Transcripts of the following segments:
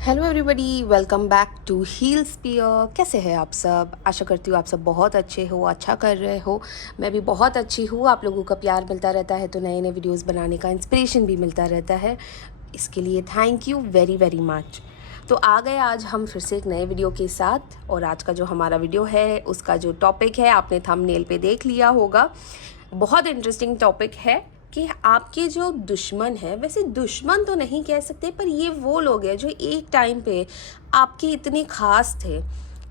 Hello everybody, welcome back to Heal Spear. कैसे हैं आप सब? आशा करती हूँ आप सब बहुत अच्छे हो, अच्छा कर रहे हो। मैं भी बहुत अच्छी हूँ। आप लोगों का प्यार मिलता रहता है तो नए नए वीडियोस बनाने का इंस्पिरेशन भी मिलता रहता है। इसके लिए thank you very very much. तो आ गए आज हम फिर से एक नए वीडियो के साथ। और आज का जो हमारा वीडियो है उसका जो टॉपिक है आपने थंबनेल पे देख लिया होगा। बहुत इंटरेस्टिंग टॉपिक है कि आपके जो दुश्मन है, वैसे दुश्मन तो नहीं कह सकते, पर ये वो लोग हैं जो एक टाइम पे आपके इतने ख़ास थे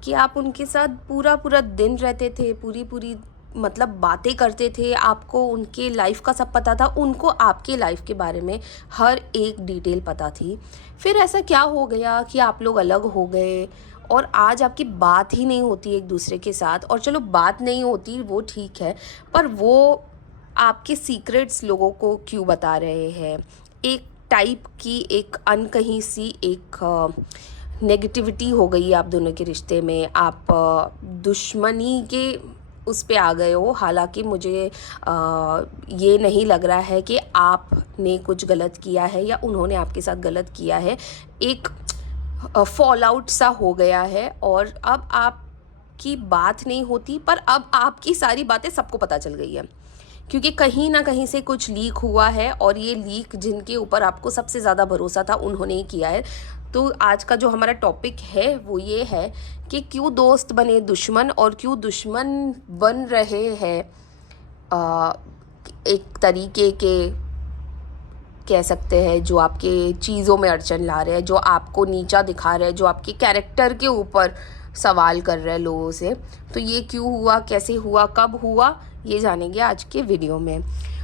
कि आप उनके साथ पूरा पूरा दिन रहते थे, पूरी पूरी मतलब बातें करते थे। आपको उनके लाइफ का सब पता था, उनको आपके लाइफ के बारे में हर एक डिटेल पता थी। फिर ऐसा क्या हो गया कि आप लोग अलग हो गए और आज आपकी बात ही नहीं होती एक दूसरे के साथ। और चलो बात नहीं होती वो ठीक है, पर वो आपके सीक्रेट्स लोगों को क्यों बता रहे हैं? एक टाइप की एक अनकही सी एक नेगेटिविटी हो गई आप दोनों के रिश्ते में। आप दुश्मनी के उस पे आ गए हो। हालांकि मुझे ये नहीं लग रहा है कि आपने कुछ गलत किया है या उन्होंने आपके साथ गलत किया है। एक फॉल आउट सा हो गया है और अब आपकी बात नहीं होती, पर अब आपकी सारी बातें सबको पता चल गई है, क्योंकि कहीं ना कहीं से कुछ लीक हुआ है। और ये लीक जिनके ऊपर आपको सबसे ज़्यादा भरोसा था उन्होंने ही किया है। तो आज का जो हमारा टॉपिक है वो ये है कि क्यों दोस्त बने दुश्मन और क्यों दुश्मन बन रहे हैं आ, एक तरीके के, कह सकते हैं, जो आपके चीज़ों में अड़चन ला रहे हैं, जो आपको नीचा दिखा रहे हैं, जो आपके कैरेक्टर के ऊपर सवाल कर रहे हैं लोगों से। तो ये क्यों हुआ, कैसे हुआ, कब हुआ, ये जानेंगे आज के वीडियो में।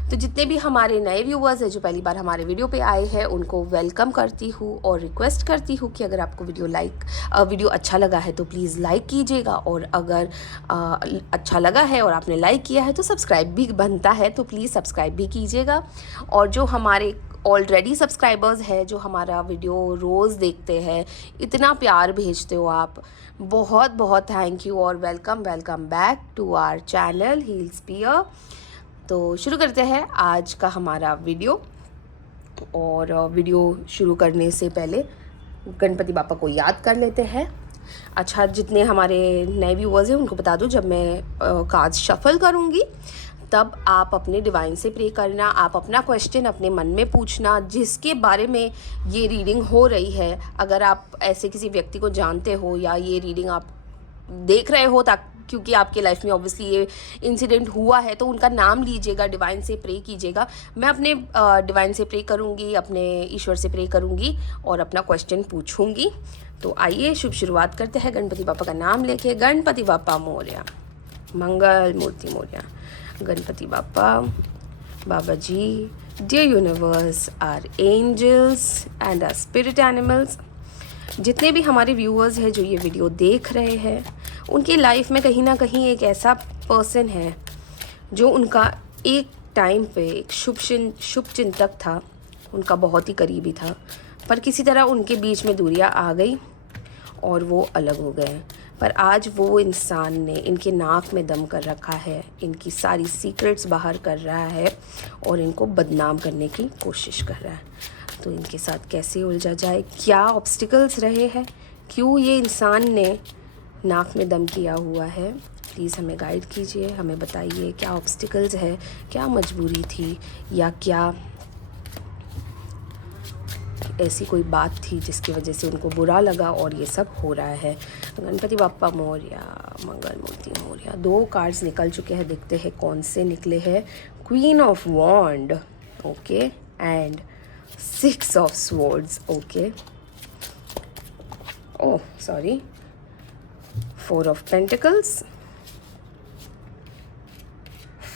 तो जितने भी हमारे नए व्यूअर्स हैं जो पहली बार हमारे वीडियो पे आए हैं उनको वेलकम करती हूँ और रिक्वेस्ट करती हूँ कि अगर आपको वीडियो अच्छा लगा है तो प्लीज़ लाइक कीजिएगा। और अगर अच्छा लगा है और आपने लाइक किया है तो सब्सक्राइब भी बनता है, तो प्लीज़ सब्सक्राइब भी कीजिएगा। और जो हमारे ऑलरेडी सब्सक्राइबर्स हैं जो हमारा वीडियो रोज़ देखते हैं, इतना प्यार भेजते हो आप, बहुत बहुत थैंक यू और welcome welcome back to our channel Heal Spear. तो शुरू करते हैं आज का हमारा वीडियो। और वीडियो शुरू करने से पहले गणपति बापा को याद कर लेते हैं। अच्छा, जितने हमारे नए व्यूअर्स हैं उनको बता दूं, जब मैं कार्ड्स शफल करूंगी तब आप अपने डिवाइन से प्रे करना, आप अपना क्वेश्चन अपने मन में पूछना जिसके बारे में ये रीडिंग हो रही है। अगर आप ऐसे किसी व्यक्ति को जानते हो या ये रीडिंग आप देख रहे हो, ताकि क्योंकि आपके लाइफ में ऑब्वियसली ये इंसिडेंट हुआ है, तो उनका नाम लीजिएगा, डिवाइन से प्रे कीजिएगा। मैं अपने डिवाइन से प्रे करूँगी, अपने ईश्वर से प्रे करूँगी और अपना क्वेश्चन पूछूंगी। तो आइए शुभ शुरुआत करते हैं गणपति बापा का नाम लेके। गणपति बापा मोरया, मंगल मूर्ति मोरया। गणपति बापा, बाबा जी, dear universe, our angels and our spirit animals, जितने भी हमारे व्यूअर्स हैं जो ये वीडियो देख रहे हैं, उनकी लाइफ में कहीं ना कहीं एक ऐसा पर्सन है जो उनका एक टाइम पे एक शुभ चिंतक था, उनका बहुत ही करीबी था, पर किसी तरह उनके बीच में दूरियां आ गई और वो अलग हो गए। पर आज वो इंसान ने इनके नाक में दम कर रखा है, इनकी सारी सीक्रेट्स बाहर कर रहा है और इनको बदनाम करने की कोशिश कर रहा है। तो इनके साथ कैसे उलझा जाए, क्या ऑब्स्टिकल्स रहे हैं, क्यों ये इंसान ने नाक में दम किया हुआ है, प्लीज़ हमें गाइड कीजिए, हमें बताइए क्या ऑब्स्टिकल्स है, क्या मजबूरी थी या क्या ऐसी कोई बात थी जिसकी वजह से उनको बुरा लगा और ये सब हो रहा है। गणपति बाप्पा मोरया, मंगल मूर्ति मोरया। 2 कार्ड्स निकल चुके हैं, देखते हैं कौन से निकले हैं। Queen of wand, okay, and 6 of swords, okay, oh sorry, 4 of pentacles,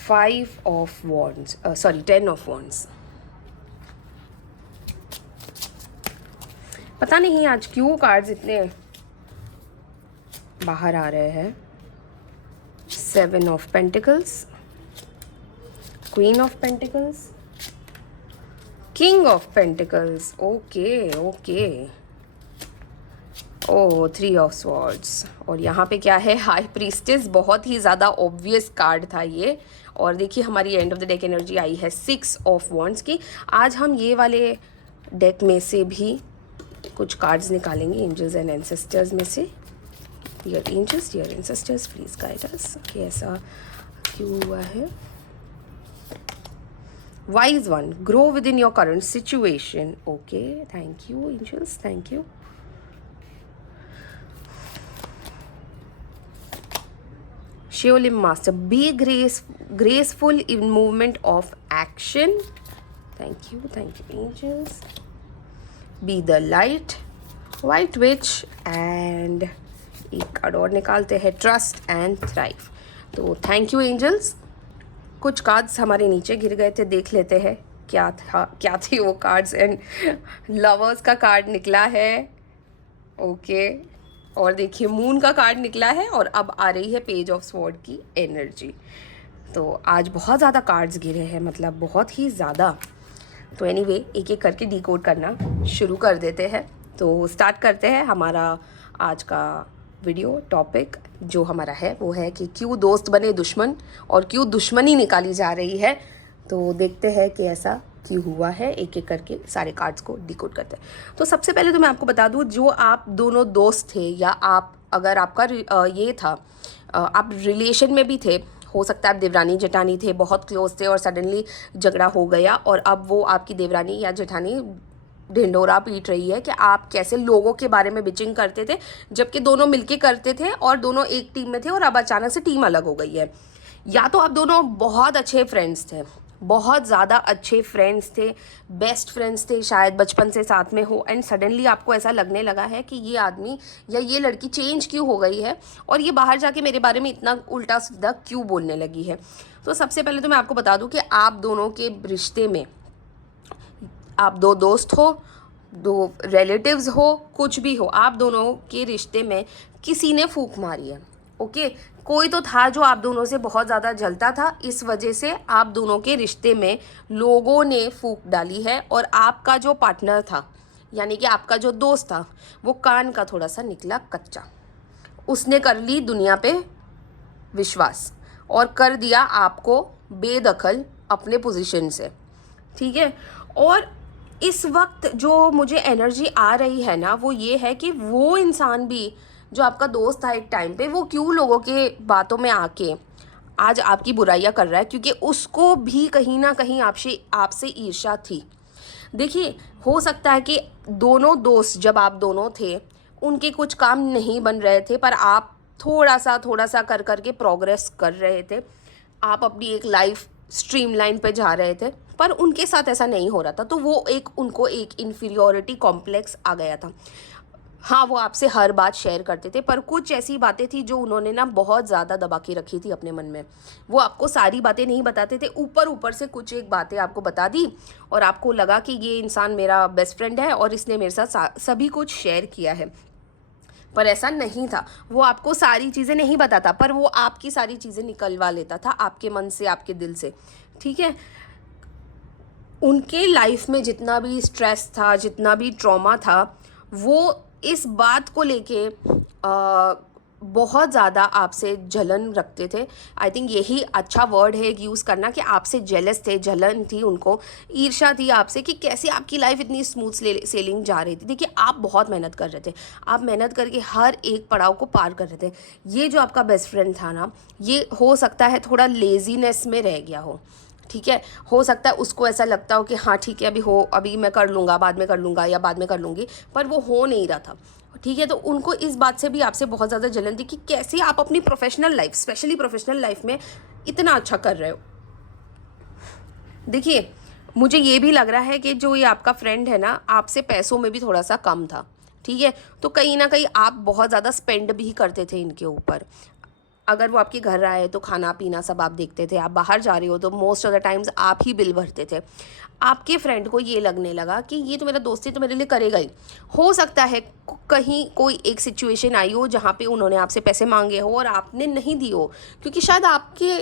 5 of wands, sorry 10 of wands. पता नहीं आज क्यों कार्ड्स इतने बाहर आ रहे हैं। 7 of pentacles, queen of pentacles, king of pentacles, okay okay, oh 3 of swords. और यहाँ पे क्या है, हाई प्रीस्टेस। बहुत ही ज़्यादा ऑब्वियस कार्ड था ये। और देखिए हमारी end of the deck energy आई है 6 ऑफ वॉन्ड्स की। आज हम ये वाले डेक में से भी कुछ कार्ड्स निकालेंगे एंजल्स एंड एंसेस्टर्स में से। Dear angels, dear ancestors, please guide us कि ऐसा क्यों हुआ है। Wise one, grow within your current situation. Okay, thank you angels, thank you. Shaolin Master, be graceful in movement of action. Thank you angels. Be the light, White Witch, and एक card और निकालते हैं, trust and thrive. तो thank you angels. कुछ cards हमारे नीचे गिर गए थे, देख लेते हैं क्या थे वो कार्ड्स। एंड लवर्स का कार्ड निकला है, ओके। और देखिए मून का कार्ड निकला है, और अब आ रही है पेज ऑफ स्वॉर्ड की एनर्जी। तो आज बहुत ज़्यादा कार्ड्स गिरे हैं, मतलब बहुत ही ज़्यादा। तो एनीवे एक एक करके डिकोड करना शुरू कर देते हैं। तो स्टार्ट करते हैं हमारा आज का वीडियो। टॉपिक जो हमारा है वो है कि क्यों दोस्त बने दुश्मन और क्यों दुश्मनी निकाली जा रही है। तो देखते हैं कि ऐसा क्यों हुआ है, एक एक करके सारे कार्ड्स को डिकोड करते हैं। तो सबसे पहले तो मैं आपको बता दूं, जो आप दोनों दोस्त थे या आप अगर आपका ये था, आप रिलेशन में भी थे, हो सकता है आप देवरानी जेठानी थे, बहुत क्लोज थे और सडनली झगड़ा हो गया और अब वो आपकी देवरानी या जेठानी ढिंडोरा पीट रही है कि आप कैसे लोगों के बारे में बिचिंग करते थे जबकि दोनों मिलके करते थे और दोनों एक टीम में थे और अब अचानक से टीम अलग हो गई है। या तो आप दोनों बहुत अच्छे फ्रेंड्स थे, बहुत ज़्यादा अच्छे फ्रेंड्स थे, बेस्ट फ्रेंड्स थे, शायद बचपन से साथ में हो, एंड सडनली आपको ऐसा लगने लगा है कि ये आदमी या ये लड़की चेंज क्यों हो गई है और ये बाहर जाके मेरे बारे में इतना उल्टा सीधा क्यों बोलने लगी है। तो सबसे पहले तो मैं आपको बता दूं कि आप दोनों के रिश्ते में, आप दो दोस्त हो, दो रिलेटिव्स हो, कुछ भी हो, आप दोनों के रिश्ते में किसी ने फूंक मारी है, ओके। कोई तो था जो आप दोनों से बहुत ज़्यादा जलता था, इस वजह से आप दोनों के रिश्ते में लोगों ने फूंक डाली है। और आपका जो पार्टनर था, यानी कि आपका जो दोस्त था, वो कान का थोड़ा सा निकला कच्चा। उसने कर ली दुनिया पे विश्वास और कर दिया आपको बेदखल अपने पोजीशन से, ठीक है। और इस वक्त जो मुझे एनर्जी आ रही है ना, वो ये है कि वो इंसान भी जो आपका दोस्त था एक टाइम पे, वो क्यों लोगों के बातों में आके आज आपकी बुराइयां कर रहा है, क्योंकि उसको भी कहीं ना कहीं आपसे ईर्ष्या थी। देखिए, हो सकता है कि दोनों दोस्त जब आप दोनों थे उनके कुछ काम नहीं बन रहे थे, पर आप थोड़ा सा कर करके प्रोग्रेस कर रहे थे, आप अपनी एक लाइफ स्ट्रीमलाइन पे जा रहे थे, पर उनके साथ ऐसा नहीं हो रहा था। तो वो उनको एक इन्फीरियोरिटी कॉम्प्लेक्स आ गया था। हाँ, वो आपसे हर बात शेयर करते थे, पर कुछ ऐसी बातें थी जो उन्होंने ना बहुत ज़्यादा दबा के रखी थी अपने मन में। वो आपको सारी बातें नहीं बताते थे, ऊपर से कुछ एक बातें आपको बता दी और आपको लगा कि ये इंसान मेरा बेस्ट फ्रेंड है और इसने मेरे साथ सभी कुछ शेयर किया है, पर ऐसा नहीं था। वो आपको सारी चीज़ें नहीं बताता, पर वो आपकी सारी चीज़ें निकलवा लेता था आपके मन से, आपके दिल से, ठीक है। उनके लाइफ में जितना भी स्ट्रेस था, जितना भी ट्रॉमा था, वो इस बात को लेके बहुत ज़्यादा आपसे जलन रखते थे। आई थिंक यही अच्छा वर्ड है यूज़ करना, कि आपसे जेलस थे, जलन थी उनको, ईर्ष्या थी आपसे कि कैसे आपकी लाइफ इतनी स्मूथ सेलिंग जा रही थी। देखिए, आप बहुत मेहनत कर रहे थे, आप मेहनत करके हर एक पड़ाव को पार कर रहे थे। ये जो आपका बेस्ट फ्रेंड था ना, ये हो सकता है थोड़ा लेजीनेस में रह गया हो, ठीक है। हो सकता है उसको ऐसा लगता हो कि हाँ ठीक है, अभी मैं कर लूँगा, बाद में कर लूँगा या बाद में कर लूँगी, पर वो हो नहीं रहा था, ठीक है। तो उनको इस बात से भी आपसे बहुत ज़्यादा जलन थी कि कैसे आप अपनी professional life, specially professional life में इतना अच्छा कर रहे हो। देखिए, मुझे ये भी लग रहा है कि जो ये आपका फ्रेंड है ना, आपसे पैसों में भी थोड़ा सा कम था, ठीक है। तो कहीं ना कहीं आप बहुत ज़्यादा स्पेंड भी करते थे इनके ऊपर। अगर वो आपके घर आए तो खाना पीना सब आप देखते थे, आप बाहर जा रहे हो तो मोस्ट ऑफ द टाइम्स आप ही बिल भरते थे। आपके फ्रेंड को ये लगने लगा कि ये तो मेरा दोस्त है, तो मेरे लिए करेगा ही। हो सकता है कहीं कोई एक सिचुएशन आई हो जहाँ पे उन्होंने आपसे पैसे मांगे हो और आपने नहीं दी हो, क्योंकि शायद आपके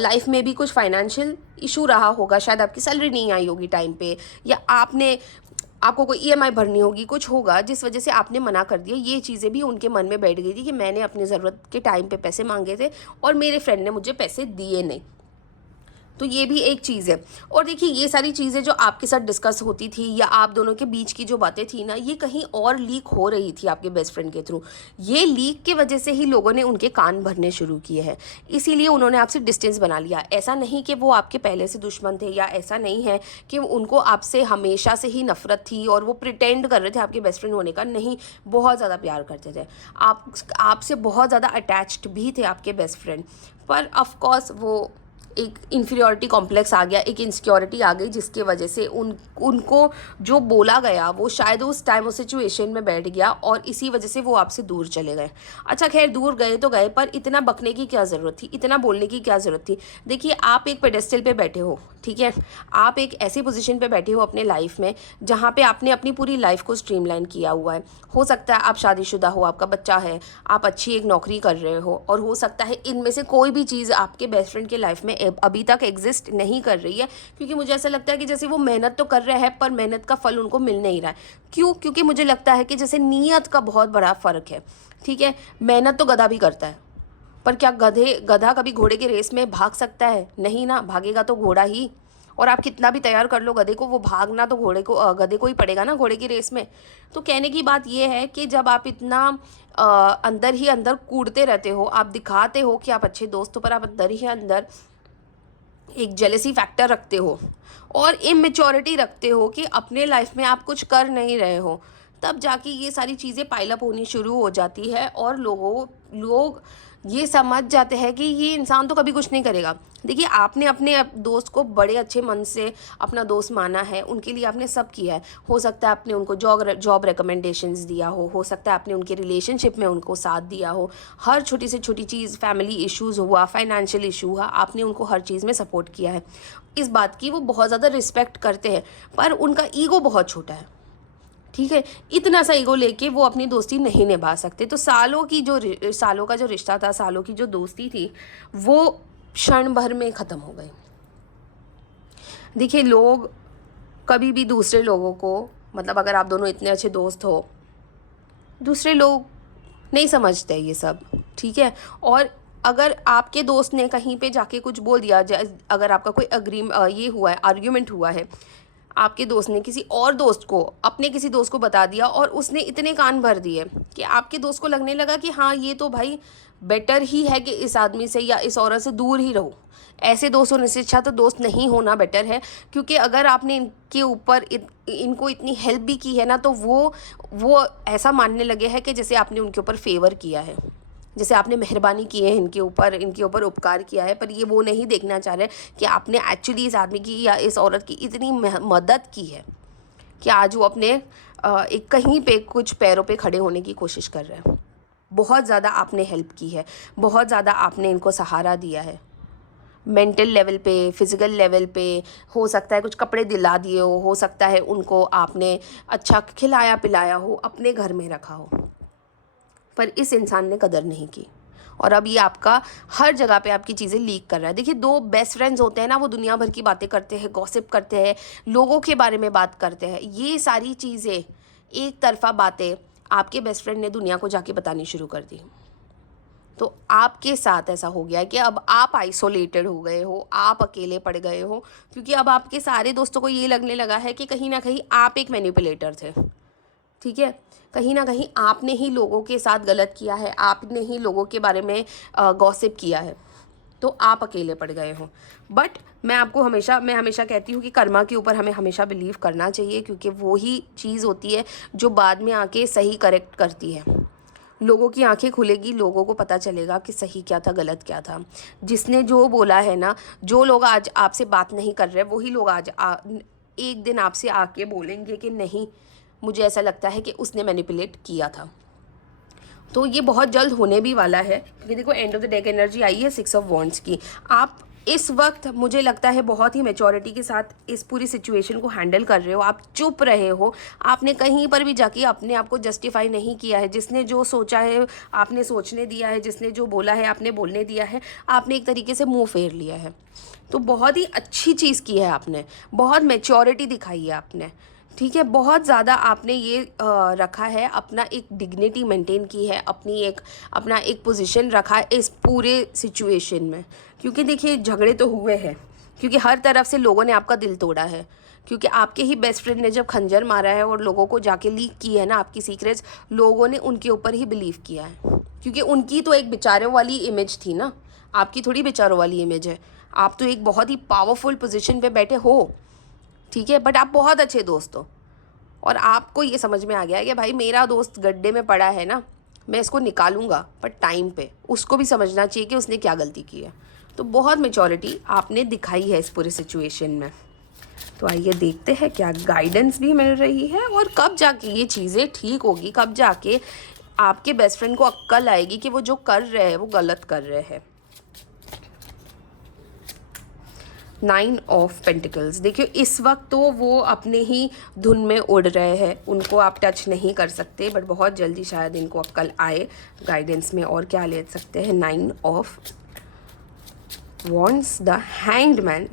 लाइफ में भी कुछ फाइनेंशियल इशू रहा होगा, शायद आपकी सैलरी नहीं आई होगी टाइम पे, या आपको कोई ईएमआई भरनी होगी, कुछ होगा जिस वजह से आपने मना कर दिया। ये चीज़ें भी उनके मन में बैठ गई थी कि मैंने अपनी ज़रूरत के टाइम पे पैसे मांगे थे और मेरे फ्रेंड ने मुझे पैसे दिए नहीं। तो ये भी एक चीज़ है। और देखिए ये सारी चीज़ें जो आपके साथ डिस्कस होती थी या आप दोनों के बीच की जो बातें थी ना, ये कहीं और लीक हो रही थी आपके बेस्ट फ्रेंड के थ्रू। ये लीक की वजह से ही लोगों ने उनके कान भरने शुरू किए हैं, इसीलिए उन्होंने आपसे डिस्टेंस बना लिया। ऐसा नहीं कि वो आपके पहले से दुश्मन थे, या ऐसा नहीं है कि उनको आपसे हमेशा से ही नफरत थी और वो प्रिटेंड कर रहे थे आपके बेस्ट फ्रेंड होने का। नहीं, बहुत ज़्यादा प्यार करते थे, आपसे बहुत ज़्यादा अटैच्ड भी थे आपके बेस्ट फ्रेंड। पर ऑफ कोर्स वो एक इन्फीरियॉरिटी कॉम्प्लेक्स आ गया, एक इनसिक्योरिटी आ गई, जिसकी वजह से उनको जो बोला गया वो शायद उस टाइम उस सिचुएशन में बैठ गया और इसी वजह से वो आपसे दूर चले गए। अच्छा खैर, दूर गए तो गए, पर इतना बकने की क्या ज़रूरत थी, इतना बोलने की क्या ज़रूरत थी। देखिए आप एक पेडेस्टल पे बैठे हो, ठीक है, आप एक ऐसी पोजीशन पे बैठे हो अपने लाइफ में जहाँ पे आपने अपनी पूरी लाइफ को स्ट्रीमलाइन किया हुआ है। हो सकता है आप शादीशुदा हो, आपका बच्चा है, आप अच्छी एक नौकरी कर रहे हो, और हो सकता है इनमें से कोई भी चीज़ आपके बेस्ट फ्रेंड के लाइफ में अभी तक एग्जिस्ट नहीं कर रही है, क्योंकि मुझे ऐसा लगता है कि जैसे वो मेहनत तो कर रहे हैं पर मेहनत का फल उनको मिल नहीं रहा है। क्यों? क्योंकि मुझे लगता है कि जैसे नीयत का बहुत बड़ा फ़र्क है, ठीक है। मेहनत तो गधा भी करता है, पर क्या गधा कभी घोड़े की रेस में भाग सकता है? नहीं ना, भागेगा तो घोड़ा ही। और आप कितना भी तैयार कर लो गधे को, वो भागना तो गधे को ही पड़ेगा ना, घोड़े की रेस में। तो कहने की बात ये है कि जब आप इतना अंदर ही अंदर कूदते रहते हो, आप दिखाते हो कि आप अच्छे दोस्त हो, पर आप अंदर ही अंदर एक जेलेसी फैक्टर रखते हो और इमेच्योरिटी रखते हो कि अपने लाइफ में आप कुछ कर नहीं रहे हो, तब जाके ये सारी चीज़ें पाइलअप होनी शुरू हो जाती है और लोग ये समझ जाते हैं कि ये इंसान तो कभी कुछ नहीं करेगा। देखिए आपने अपने दोस्त को बड़े अच्छे मन से अपना दोस्त माना है, उनके लिए आपने सब किया है। हो सकता है आपने उनको जॉब रिकमेंडेशंस दिया हो सकता है आपने उनके रिलेशनशिप में उनको साथ दिया हो, हर छोटी से छोटी चीज़, फैमिली इश्यूज़ हुआ, फाइनेंशियल इशू हुआ, आपने उनको हर चीज़ में सपोर्ट किया है। इस बात की वो बहुत ज़्यादा रिस्पेक्ट करते हैं, पर उनका ईगो बहुत छोटा है, ठीक है। इतना सा ईगो लेके वो अपनी दोस्ती नहीं निभा सकते। तो सालों का जो रिश्ता था, सालों की जो दोस्ती थी, वो क्षण भर में ख़त्म हो गई। देखिए लोग कभी भी दूसरे लोगों को, मतलब अगर आप दोनों इतने अच्छे दोस्त हो, दूसरे लोग नहीं समझते ये सब, ठीक है। और अगर आपके दोस्त ने कहीं पे जाके कुछ बोल दिया, अगर आपका कोई ये हुआ है, आर्ग्यूमेंट हुआ है, आपके दोस्त ने किसी और दोस्त को, अपने किसी दोस्त को बता दिया और उसने इतने कान भर दिए कि आपके दोस्त को लगने लगा कि हाँ ये तो भाई बेटर ही है कि इस आदमी से या इस औरत से दूर ही रहो। ऐसे दोस्त होने से अच्छा तो दोस्त नहीं होना बेटर है, क्योंकि अगर आपने इनके ऊपर इनको इतनी हेल्प भी की है ना, तो वो ऐसा मानने लगे हैं कि जैसे आपने उनके ऊपर फेवर किया है, जैसे आपने मेहरबानी की है इनके ऊपर उपकार किया है। पर ये वो नहीं देखना चाह रहे कि आपने एक्चुअली इस आदमी की या इस औरत की इतनी मदद की है कि आज वो अपने एक कहीं पे कुछ पैरों पे खड़े होने की कोशिश कर रहे हैं। बहुत ज़्यादा आपने हेल्प की है, बहुत ज़्यादा आपने इनको सहारा दिया है, मेंटल लेवल पे, फिज़िकल लेवल पे। हो सकता है कुछ कपड़े दिला दिए हो सकता है उनको आपने अच्छा खिलाया पिलाया हो, अपने घर में रखा हो, पर इस इंसान ने कदर नहीं की। और अब ये आपका हर जगह पे आपकी चीज़ें लीक कर रहा है। देखिए दो बेस्ट फ्रेंड्स होते हैं ना, वो दुनिया भर की बातें करते हैं, गॉसिप करते हैं, लोगों के बारे में बात करते हैं। ये सारी चीज़ें, एक तरफा बातें आपके बेस्ट फ्रेंड ने दुनिया को जाके बतानी शुरू कर दी। तो आपके साथ ऐसा हो गया है कि अब आप आइसोलेटेड हो गए हो, आप अकेले पड़ गए हो, क्योंकि अब आपके सारे दोस्तों को ये लगने लगा है कि कहीं ना कहीं आप एक मैनिपुलेटर थे, ठीक है। कहीं ना कहीं आपने ही लोगों के साथ गलत किया है, आपने ही लोगों के बारे में गॉसिप किया है, तो आप अकेले पड़ गए हो। बट मैं हमेशा कहती हूँ कि कर्मा के ऊपर हमें हमेशा बिलीव करना चाहिए, क्योंकि वो ही चीज़ होती है जो बाद में आके सही करेक्ट करती है। लोगों की आंखें खुलेगी, लोगों को पता चलेगा कि सही क्या था, गलत क्या था। जिसने जो बोला है ना, जो लोग आज आपसे बात नहीं कर रहे, वही लोग आज एक दिन आपसे आके बोलेंगे कि नहीं, मुझे ऐसा लगता है कि उसने मैनिपुलेट किया था। तो ये बहुत जल्द होने भी वाला है, क्योंकि देखो end of the deck energy आई है 6 ऑफ वॉन्ड्स की। आप इस वक्त मुझे लगता है बहुत ही मैच्योरिटी के साथ इस पूरी सिचुएशन को हैंडल कर रहे हो, आप चुप रहे हो, आपने कहीं पर भी जाके अपने आप को जस्टिफाई नहीं किया है। जिसने जो सोचा है आपने सोचने दिया है, जिसने जो बोला है आपने बोलने दिया है, आपने एक तरीके से मुंह फेर लिया है। तो बहुत ही अच्छी चीज़ की है आपने, बहुत मैच्योरिटी दिखाई है आपने, ठीक है। बहुत ज़्यादा आपने ये रखा है, अपना एक डिग्निटी मेंटेन की है, अपना एक पोजीशन रखा है इस पूरे सिचुएशन में। क्योंकि देखिए झगड़े तो हुए हैं, क्योंकि हर तरफ से लोगों ने आपका दिल तोड़ा है, क्योंकि आपके ही बेस्ट फ्रेंड ने जब खंजर मारा है और लोगों को जाके लीक की है ना आपकी सीक्रेट्स, लोगों ने उनके ऊपर ही बिलीव किया है, क्योंकि उनकी तो एक बेचारों वाली इमेज थी ना, आपकी थोड़ी बेचारों वाली इमेज है। आप तो एक बहुत ही पावरफुल पोजीशन पे बैठे हो, ठीक है, बट आप बहुत अच्छे दोस्त हो और आपको ये समझ में आ गया है कि भाई मेरा दोस्त गड्ढे में पड़ा है ना, मैं इसको निकालूंगा, पर टाइम पे। उसको भी समझना चाहिए कि उसने क्या गलती की है। तो बहुत मैच्योरिटी आपने दिखाई है इस पूरे सिचुएशन में। तो आइए देखते हैं क्या गाइडेंस भी मिल रही है और कब जाके ये चीज़ें ठीक होगी, कब जाके आपके बेस्ट फ्रेंड को अक्ल आएगी कि वो जो कर रहे हैं वो गलत कर रहे हैं। 9 ऑफ पेंटिकल्स, देखिए इस वक्त तो वो अपने ही धुन में उड़ रहे हैं, उनको आप टच नहीं कर सकते, बट बहुत जल्दी शायद इनको अक्ल आए। गाइडेंस में और क्या ले सकते हैं? 9 of wands, the hanged man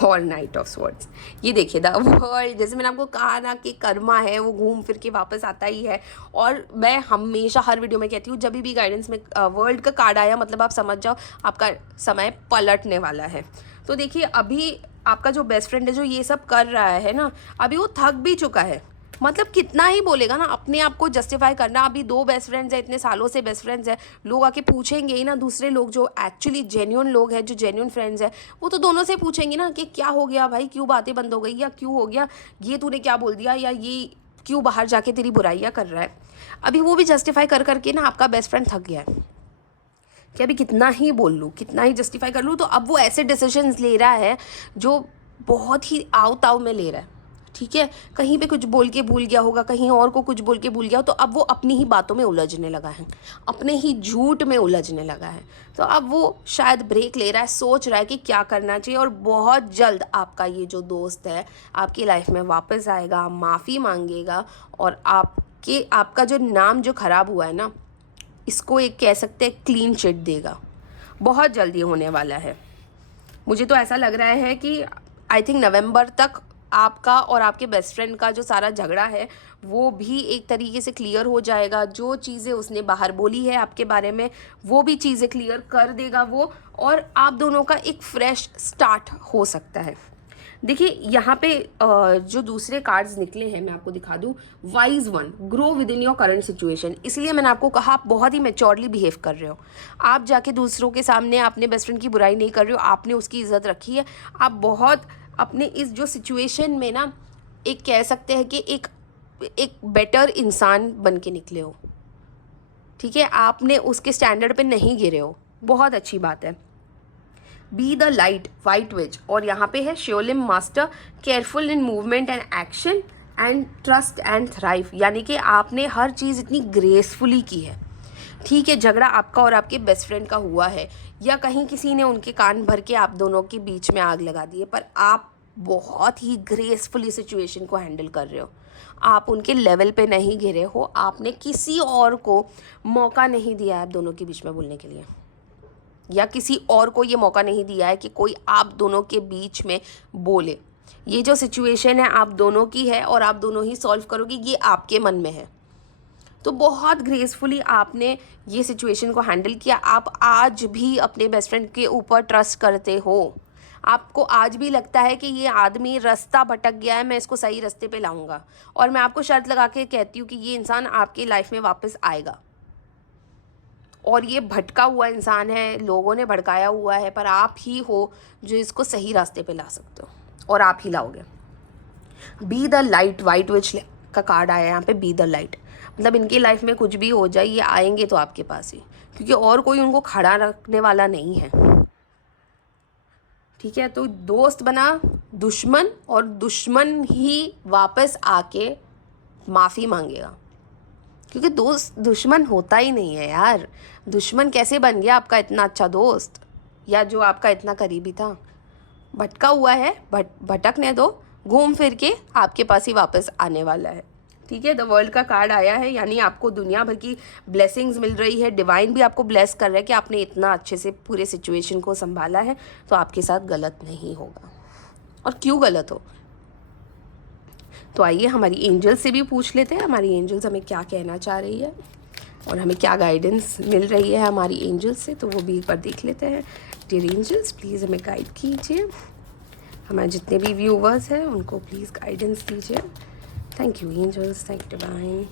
और नाइट ऑफ स्वॉर्ड्स। ये देखिए द वर्ल्ड, जैसे मैंने आपको कहा ना कि कर्मा है वो घूम फिर के वापस आता ही है। और मैं हमेशा हर वीडियो में कहती हूँ जब भी गाइडेंस में वर्ल्ड का कार्ड आया मतलब आप समझ जाओ आपका समय पलटने वाला है। तो देखिए अभी आपका जो बेस्ट फ्रेंड है जो ये सब कर रहा है ना, अभी वो थक भी चुका है। मतलब कितना ही बोलेगा ना, अपने आप को जस्टिफाई करना। अभी 2 बेस्ट फ्रेंड्स हैं, इतने सालों से बेस्ट फ्रेंड्स हैं, लोग आके पूछेंगे ही ना, दूसरे लोग जो एक्चुअली जेन्युइन लोग हैं, जो जेन्युइन फ्रेंड्स हैं, वो तो दोनों से पूछेंगे ना कि क्या हो गया भाई, क्यों बातें बंद हो गई, या क्यों हो गया ये, तूने क्या बोल दिया, या ये क्यों बाहर जाके तेरी बुराइयाँ कर रहा है। अभी वो भी जस्टिफाई कर करके ना आपका बेस्ट फ्रेंड थक गया है कि अभी कितना ही बोल लूँ, कितना ही जस्टिफाई कर लूँ। तो अब वो ऐसे डिसीजंस ले रहा है जो बहुत ही आव ताव में ले रहा है, ठीक है। कहीं पे कुछ बोल के भूल गया होगा, कहीं और को कुछ बोल के भूल गया, तो अब वो अपनी ही बातों में उलझने लगा है, अपने ही झूठ में उलझने लगा है। तो अब वो शायद ब्रेक ले रहा है, सोच रहा है कि क्या करना चाहिए। और बहुत जल्द आपका ये जो दोस्त है आपकी लाइफ में वापस आएगा, माफ़ी मांगेगा और आपका जो नाम जो ख़राब हुआ है ना, इसको एक कह सकते हैं क्लीन चिट देगा। बहुत जल्दी होने वाला है। मुझे तो ऐसा लग रहा है कि आई थिंक नवंबर तक आपका और आपके बेस्ट फ्रेंड का जो सारा झगड़ा है वो भी एक तरीके से क्लियर हो जाएगा। जो चीज़ें उसने बाहर बोली है आपके बारे में वो भी चीज़ें क्लियर कर देगा वो, और आप दोनों का एक फ्रेश स्टार्ट हो सकता है। देखिए यहाँ पे जो दूसरे कार्ड्स निकले हैं मैं आपको दिखा दूँ। Wise one, grow within your current situation. इसलिए मैंने आपको कहा आप बहुत ही मैच्योरली बिहेव कर रहे हो। आप जाके दूसरों के सामने अपने बेस्ट फ्रेंड की बुराई नहीं कर रहे हो, आपने उसकी इज्जत रखी है। आप बहुत अपने इस जो सिचुएशन में ना एक कह सकते हैं कि एक बेटर इंसान बन के निकले हो, ठीक है। आपने उसके स्टैंडर्ड पे नहीं गिरे हो, बहुत अच्छी बात है। Be the light, white witch, और यहाँ पे है श्योलिम master, careful in movement and action and trust and thrive. यानी कि आपने हर चीज़ इतनी ग्रेसफुली की है, ठीक है। झगड़ा आपका और आपके बेस्ट फ्रेंड का हुआ है, या कहीं किसी ने उनके कान भर के आप दोनों के बीच में आग लगा दी है, पर आप बहुत ही ग्रेसफुली सिचुएशन को हैंडल कर रहे हो। आप उनके लेवल पे नहीं गिरे हो, आपने किसी और को मौका नहीं दिया है आप दोनों के बीच में बोलने के लिए, या किसी और को ये मौका नहीं दिया है कि कोई आप दोनों के बीच में बोले। ये जो सिचुएशन है आप दोनों की है और आप दोनों ही सॉल्व करोगे, ये आपके मन में है। तो बहुत ग्रेसफुली आपने ये सिचुएशन को हैंडल किया। आप आज भी अपने बेस्ट फ्रेंड के ऊपर ट्रस्ट करते हो। आपको आज भी लगता है कि ये आदमी रास्ता भटक गया है, मैं इसको सही रास्ते पे लाऊंगा। और मैं आपको शर्त लगा के कहती हूँ कि ये इंसान आपकी लाइफ में वापस आएगा। और ये भटका हुआ इंसान है, लोगों ने भड़काया हुआ है, पर आप ही हो जो इसको सही रास्ते पे ला सकते हो, और आप ही लाओगे। बी द लाइट, वाइट विच का कार्ड आया यहाँ पे, बी द लाइट। मतलब इनकी लाइफ में कुछ भी हो जाए ये आएंगे तो आपके पास ही, क्योंकि और कोई उनको खड़ा रखने वाला नहीं है, ठीक है। तो दोस्त बना दुश्मन, और दुश्मन ही वापस आके माफ़ी मांगेगा, क्योंकि दोस्त दुश्मन होता ही नहीं है यार। दुश्मन कैसे बन गया आपका इतना अच्छा दोस्त, या जो आपका इतना करीबी था। भटका हुआ है, भटकने दो, घूम फिर के आपके पास ही वापस आने वाला है, ठीक है। द वर्ल्ड का कार्ड आया है, यानी आपको दुनिया भर की ब्लेसिंग्स मिल रही है। डिवाइन भी आपको ब्लेस कर रहा है कि आपने इतना अच्छे से पूरे सिचुएशन को संभाला है, तो आपके साथ गलत नहीं होगा। और क्यों गलत हो, तो आइए हमारी एंजल से भी पूछ लेते हैं, हमारी एंजल्स हमें क्या कहना चाह रही है और हमें क्या गाइडेंस मिल रही है हमारी एंजल से, तो वो भी एक बार देख लेते हैं। डियर एंजल्स प्लीज़ हमें गाइड कीजिए, हमारे जितने भी व्यूवर्स हैं उनको प्लीज़ गाइडेंस दीजिए। Thank you angels, thank you divine.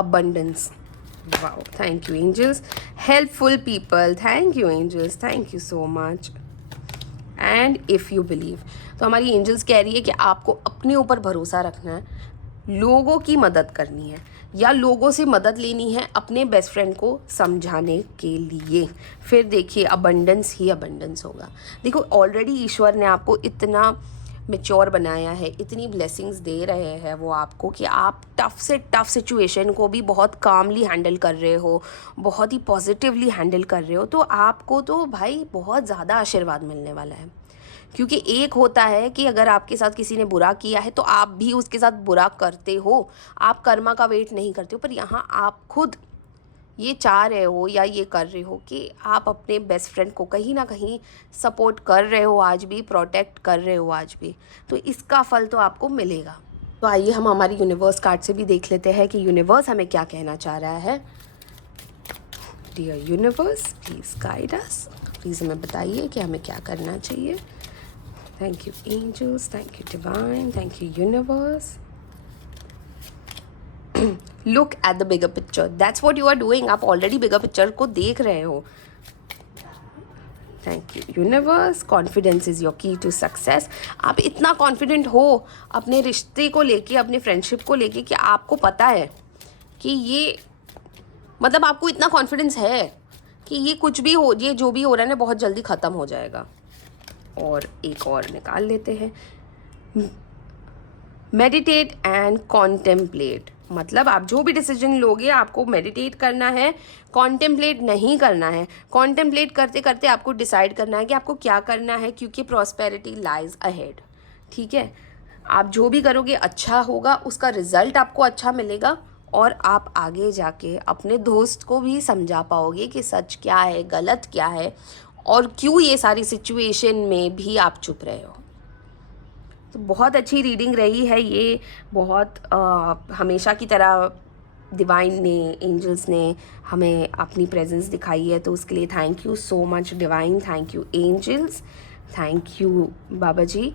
abundance, wow, thank you angels। helpful people, thank you angels, thank you so much। and if you believe, तो हमारी एंजल्स कह रही है कि आपको अपने ऊपर भरोसा रखना है, लोगों की मदद करनी है या लोगों से मदद लेनी है अपने बेस्ट फ्रेंड को समझाने के लिए, फिर देखिए अबंडेंस ही अबंडेंस होगा। देखो ऑलरेडी ईश्वर ने आपको इतना मेच्योर बनाया है, इतनी ब्लेसिंग्स दे रहे हैं वो आपको कि आप टफ़ से टफ़ सिचुएशन को भी बहुत कामली हैंडल कर रहे हो, बहुत ही पॉजिटिवली हैंडल कर रहे हो। तो आपको तो भाई बहुत ज़्यादा आशीर्वाद मिलने वाला है, क्योंकि एक होता है कि अगर आपके साथ किसी ने बुरा किया है तो आप भी उसके साथ बुरा करते हो, आप कर्मा का वेट नहीं करते हो, पर यहाँ आप खुद ये चाह रहे हो या ये कर रहे हो कि आप अपने बेस्ट फ्रेंड को कहीं ना कहीं सपोर्ट कर रहे हो आज भी, प्रोटेक्ट कर रहे हो आज भी, तो इसका फल तो आपको मिलेगा। तो आइए हम हमारी यूनिवर्स कार्ड से भी देख लेते हैं कि यूनिवर्स हमें क्या कहना चाह रहा है। Dear universe please guide us, please हमें बताइए कि हमें क्या करना चाहिए। Thank you angels, thank you divine, thank you universe. Look at the bigger picture, that's what you are doing, आप ऑलरेडी बिगर पिक्चर को देख रहे हो। Thank you universe, confidence is your key to success. आप इतना confident हो अपने रिश्ते को लेके, अपने फ्रेंडशिप को लेके कि आपको पता है कि ये, मतलब आपको इतना कॉन्फिडेंस है कि ये कुछ भी हो, ये जो भी हो रहा है ना बहुत जल्दी ख़त्म हो जाएगा। और एक और निकाल लेते हैं, मेडिटेट एंड कॉन्टेम्पलेट, मतलब आप जो भी डिसीजन लोगे आपको मेडिटेट करना है, कॉन्टेम्पलेट नहीं करना है। कॉन्टेम्पलेट करते करते आपको डिसाइड करना है कि आपको क्या करना है, क्योंकि प्रॉस्पेरिटी लाइज अहेड। ठीक है, आप जो भी करोगे अच्छा होगा, उसका रिजल्ट आपको अच्छा मिलेगा और आप आगे जाके अपने दोस्त को भी समझा पाओगे कि सच क्या है, गलत क्या है और क्यों ये सारी सिचुएशन में भी आप चुप रहे हो। तो बहुत अच्छी रीडिंग रही है ये, बहुत हमेशा की तरह डिवाइन ने, एंजल्स ने हमें अपनी प्रेजेंस दिखाई है, तो उसके लिए thank you so much divine, thank you angels, thank you बाबा जी।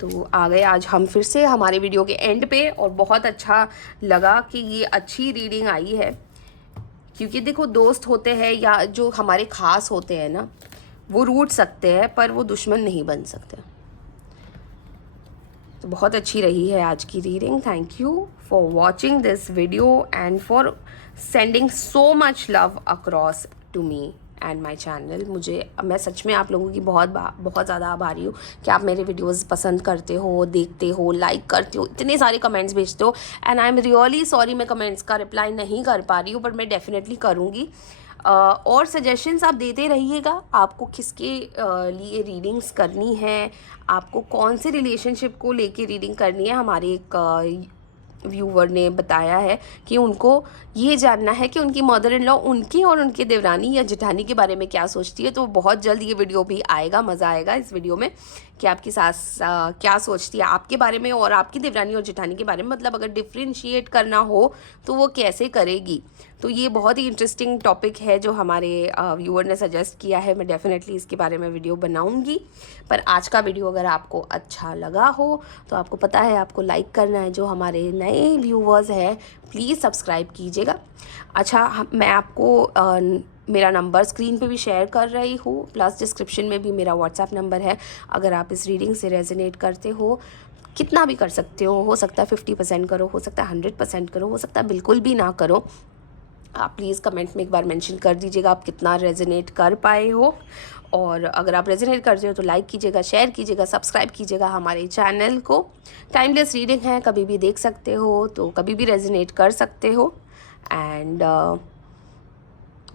तो आ गए आज हम फिर से हमारे वीडियो के एंड पे, और बहुत अच्छा लगा कि ये अच्छी रीडिंग आई है, क्योंकि देखो दोस्त होते हैं या जो हमारे ख़ास होते हैं ना, वो रूठ सकते हैं पर वो दुश्मन नहीं बन सकते। तो बहुत अच्छी रही है आज की reading. Thank you for watching this video and for sending so much love across to me and my channel. मैं सच में आप लोगों की बहुत ज़्यादा आभारी हूँ कि आप मेरे वीडियोज़ पसंद करते हो, देखते हो, लाइक करते हो, इतने सारे कमेंट्स भेजते हो। And I am really sorry मैं कमेंट्स का रिप्लाई नहीं कर पा रही हूँ, बट मैं डेफिनेटली करूँगी। और सजेशंस आप देते रहिएगा, आपको किसके लिए रीडिंग्स करनी है, आपको कौन से रिलेशनशिप को लेके रीडिंग करनी है। हमारे एक व्यूवर ने बताया है कि उनको ये जानना है कि उनकी मदर इन लॉ उनकी और उनके देवरानी या जेठानी के बारे में क्या सोचती है। तो बहुत जल्द ये वीडियो भी आएगा, मज़ा आएगा इस वीडियो में कि आपकी सास क्या सोचती है आपके बारे में और आपकी देवरानी और जेठानी के बारे में, मतलब अगर डिफ्रेंशिएट करना हो तो वो कैसे करेगी। तो ये बहुत ही इंटरेस्टिंग टॉपिक है जो हमारे व्यूअर ने सजेस्ट किया है। मैं डेफिनेटली इसके बारे में वीडियो बनाऊंगी। पर आज का वीडियो अगर आपको अच्छा लगा हो तो आपको पता है आपको लाइक करना है। जो हमारे नए व्यूवर्स हैं प्लीज़ सब्सक्राइब कीजिएगा। अच्छा, मैं आपको मेरा नंबर स्क्रीन पे भी शेयर कर रही हूँ, प्लस डिस्क्रिप्शन में भी मेरा व्हाट्सएप नंबर है। अगर आप इस रीडिंग से रेजोनेट करते हो, कितना भी कर सकते हो सकता है 50% करो, हो सकता है 100% करो, हो सकता है बिल्कुल भी ना करो। आप प्लीज़ कमेंट में एक बार मेंशन कर दीजिएगा आप कितना रेजोनेट कर पाए हो। और अगर आप रेजोनेट करते हो तो लाइक कीजिएगा, शेयर कीजिएगा, सब्सक्राइब कीजिएगा हमारे चैनल को। टाइमलेस रीडिंग है, कभी भी देख सकते हो, तो कभी भी रेजोनेट कर सकते हो। एंड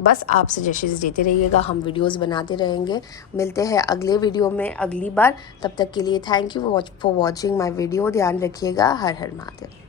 बस आप सजेशंस देते रहिएगा, हम वीडियोस बनाते रहेंगे। मिलते हैं अगले वीडियो में अगली बार, तब तक के लिए thank you for watching my video. ध्यान रखिएगा। हर हर महादेव।